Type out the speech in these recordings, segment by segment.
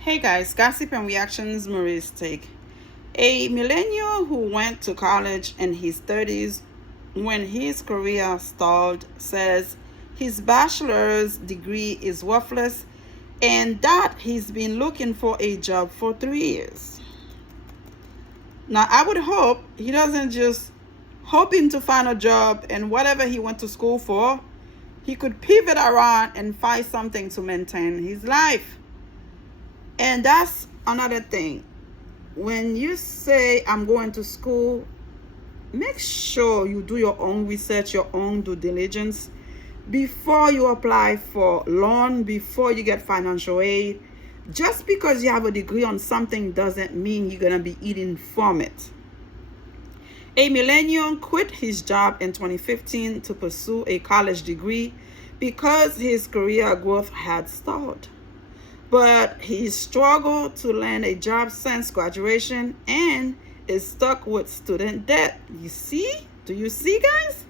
Hey guys, gossip and reactions, Marie's take. A millennial who went to college in his 30s when his career stalled says his bachelor's degree is worthless and that he's been looking for a job for 3 years. Now, I would hope he doesn't just hoping to find a job and whatever he went to school for, he could pivot around and find something to maintain his life. And that's another thing. When you say I'm going to school, make sure you do your own research, your own due diligence before you apply for loan, before you get financial aid. Just because you have a degree on something doesn't mean you're going to be eating from it. A millennial quit his job in 2015 to pursue a college degree because his career growth had stalled. But he struggled to land a job since graduation and is stuck with student debt. You see? Do you see, guys?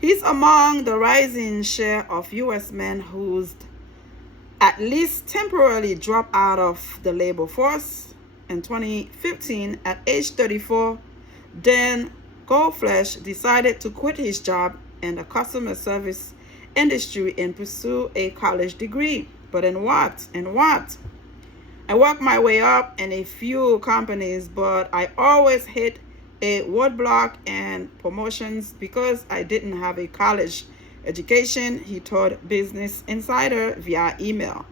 He's among the rising share of U.S. men who's at least temporarily dropped out of the labor force. In 2015, at age 34, Dan Goldflesh decided to quit his job in the customer service industry and pursue a college degree. But in what? I worked my way up in a few companies, but I always hit a roadblock and promotions because I didn't have a college education, he told Business Insider via email.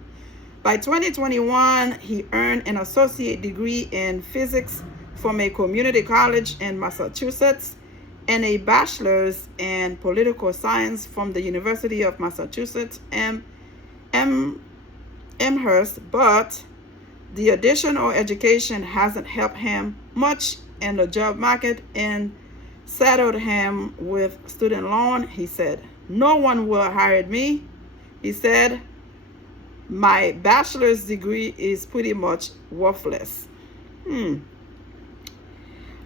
By 2021, he earned an associate degree in physics from a community college in Massachusetts and a bachelor's in political science from the University of Massachusetts Amherst, but the additional education hasn't helped him much in the job market and saddled him with student loan. He said, "No one will hire me." He said, "My bachelor's degree is pretty much worthless."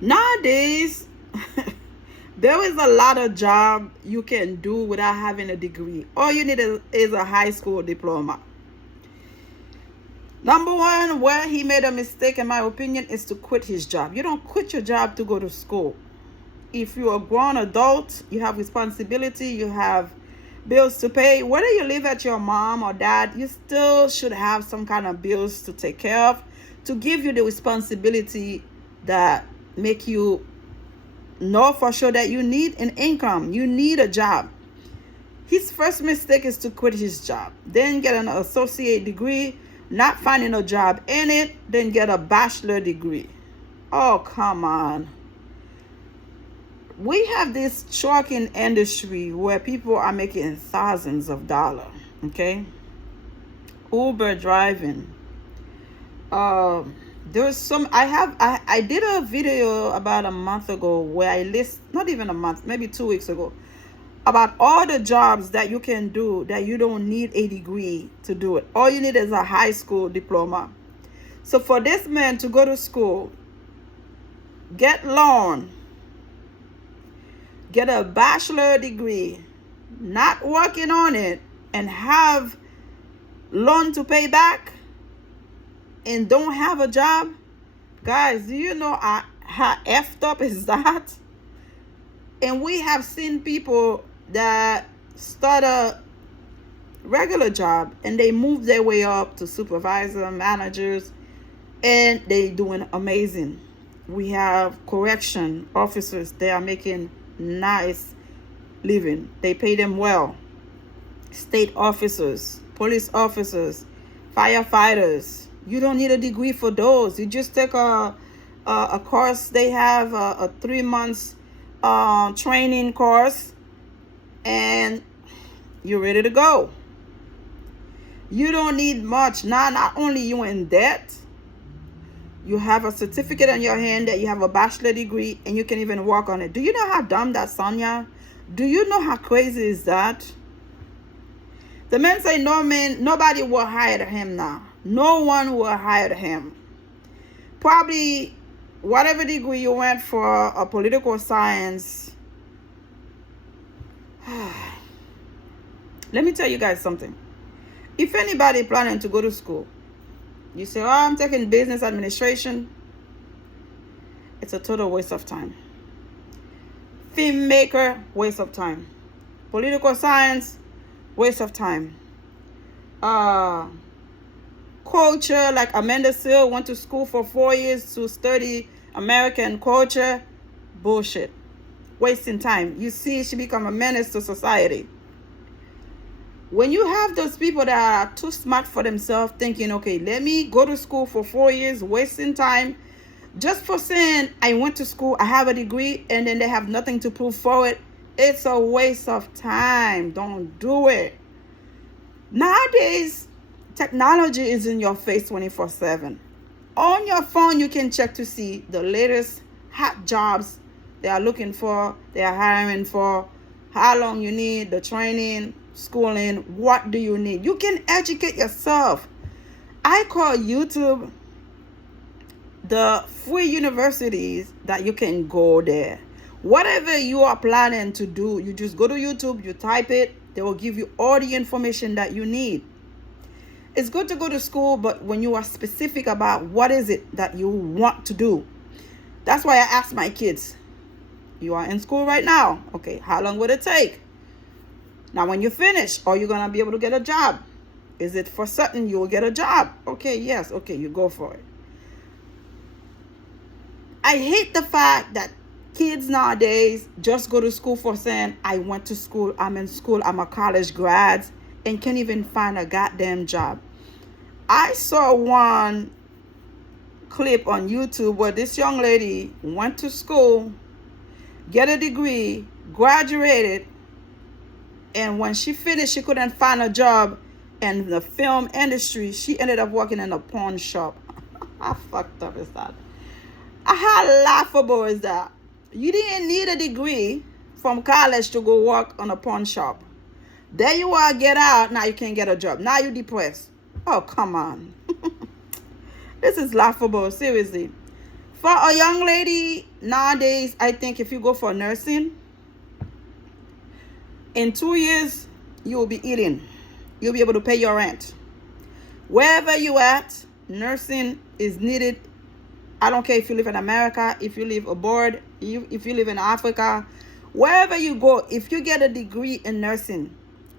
Nowadays, there is a lot of job you can do without having a degree. All you need is a high school diploma. Number one, where he made a mistake, in my opinion, is to quit his job. You don't quit your job to go to school. If you're a grown adult, you have responsibility, you have bills to pay. Whether you live at your mom or dad, you still should have some kind of bills to take care of, to give you the responsibility that make you know for sure that you need an income, you need a job. His first mistake is to quit his job, then get an associate degree, not finding a job in it, then get a bachelor degree. Oh, come on. We have this trucking industry where people are making thousands of dollars, okay? Uber driving. There's some, I did a video about a month ago where I list, not even a month, maybe 2 weeks ago, about all the jobs that you can do that you don't need a degree to do it. All you need is a high school diploma. So for this man to go to school, get loan, get a bachelor degree, not working on it, and have loan to pay back, and don't have a job, guys, do you know how effed up is that? And we have seen people that start a regular job and they move their way up to supervisor, managers, and they doing amazing. We have correction officers, they are making nice living, they pay them well. State officers, police officers, firefighters, you don't need a degree for those. You just take a course. They have a 3 months training course and you're ready to go. You don't need much. Now, not only you in debt, you have a certificate in your hand that you have a bachelor degree and you can even work on it. Do you know how dumb that's, Sonia? Do you know how crazy is that? The man say nobody will hire him now. No one will hire him. Probably whatever degree you went for, a political science. Let me tell you guys something. If anybody planning to go to school, You say, oh, I'm taking business administration. It's a total waste of time. Filmmaker, waste of time. Political science, waste of time. Culture, like Amanda Seal went to school for 4 years to study American culture. Bullshit. Wasting time. You see, she become a menace to society. When you have those people that are too smart for themselves, thinking, okay, let me go to school for 4 years, wasting time, just for saying I went to school, I have a degree, and then they have nothing to prove for it, it's a waste of time. Don't do it. Nowadays, technology is in your face 24/7. On your phone, you can check to see the latest hot jobs they are looking for, they are hiring for, how long you need, the training, schooling, what do you need. You can educate yourself. I call YouTube the free universities that you can go there. Whatever you are planning to do, you just go to YouTube, you type it, they will give you all the information that you need. It's good to go to school, but when you are specific about what is it that you want to do. That's why I ask my kids, you are in school right now. Okay, how long will it take? Now, when you finish, are you going to be able to get a job? Is it for certain you will get a job? Okay, yes. Okay, you go for it. I hate the fact that kids nowadays just go to school for saying, I went to school, I'm in school, I'm a college grad, and can't even find a goddamn job. I saw one clip on YouTube where this young lady went to school, get a degree, graduated, and when she finished, she couldn't find a job in the film industry. She ended up working in a pawn shop. How fucked up is that? How laughable is that? You didn't need a degree from college to go work on a pawn shop. There you are, get out, now you can't get a job. Now you're depressed. Oh, come on. This is laughable, seriously. For a young lady, nowadays, I think if you go for nursing, in 2 years, you will be eating. You'll be able to pay your rent. Wherever you at, nursing is needed. I don't care if you live in America, if you live abroad, if you live in Africa. Wherever you go, if you get a degree in nursing,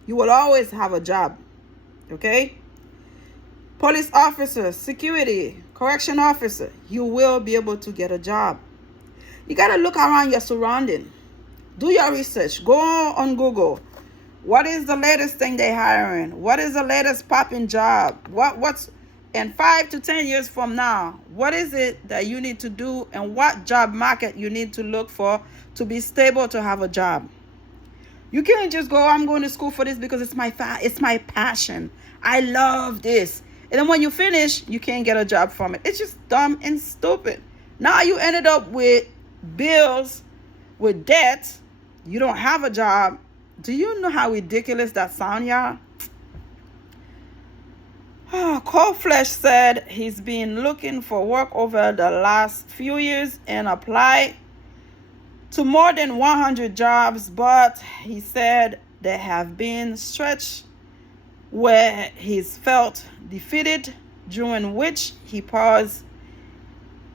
you will always have a job. Okay? Police officer, security, correction officer, you will be able to get a job. You got to look around your surrounding. Do your research. Go on Google. What is the latest thing they're hiring? What is the latest popping job? What's in 5 to 10 years from now? What is it that you need to do, and what job market you need to look for to be stable to have a job? You can't just go, I'm going to school for this because it's my passion. I love this. And then when you finish, you can't get a job from it. It's just dumb and stupid. Now you ended up with bills, with debt. You don't have a job. Do you know how ridiculous that sounds, y'all? Cold Flesh said he's been looking for work over the last few years and applied to more than 100 jobs, but he said there have been stretches where he's felt defeated, during which he paused.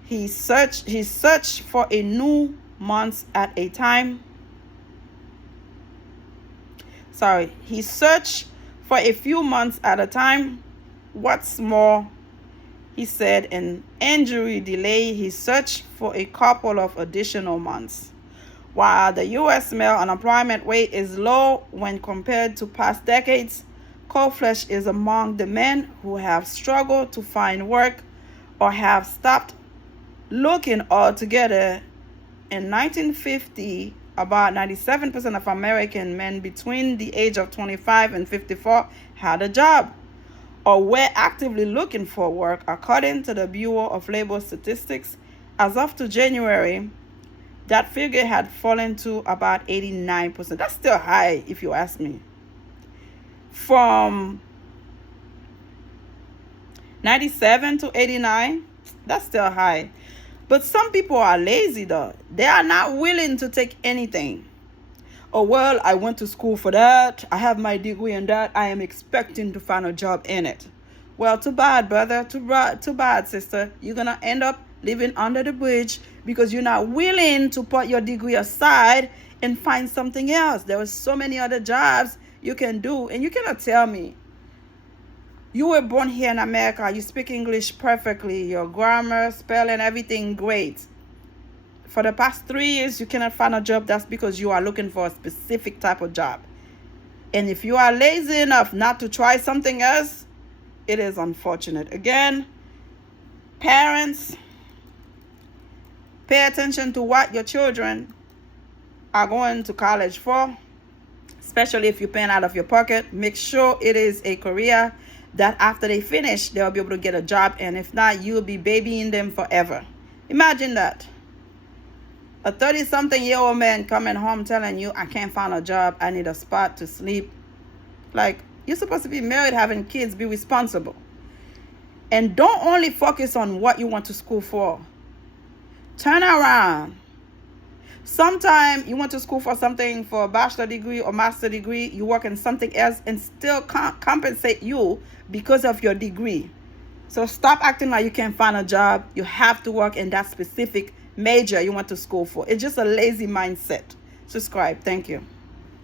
He searched for a new months at a time. He searched for a few months at a time. What's more, he said, in injury delay, he searched for a couple of additional months. While the U.S. male unemployment rate is low when compared to past decades, Cold Flesh is among the men who have struggled to find work or have stopped looking altogether. In 1950, about 97% of American men between the age of 25 and 54 had a job or were actively looking for work, according to the Bureau of Labor Statistics. As of to January, that figure had fallen to about 89%. That's still high, if you ask me. From 97 to 89, that's still high. But some people are lazy, though. They are not willing to take anything. Oh, well, I went to school for that. I have my degree in that. I am expecting to find a job in it. Well, too bad, brother. Too bad, sister. You're going to end up living under the bridge because you're not willing to put your degree aside and find something else. There are so many other jobs you can do. And you cannot tell me you were born here in America. You speak English perfectly. Your grammar, spelling, everything great. For the past 3 years, you cannot find a job. That's because you are looking for a specific type of job. And if you are lazy enough not to try something else, it is unfortunate. Again, parents, pay attention to what your children are going to college for, especially if you're paying out of your pocket. Make sure it is a career that after they finish, they'll be able to get a job. And if not, you'll be babying them forever. Imagine that. A 30-something-year-old man coming home telling you, I can't find a job, I need a spot to sleep. Like, you're supposed to be married, having kids, be responsible. And don't only focus on what you went to school for. Turn around. Sometimes you went to school for something, for a bachelor degree or master degree, you work in something else and still compensate you because of your degree. So stop acting like you can't find a job. You have to work in that specific major you went to school for. It's just a lazy mindset. Subscribe. Thank you.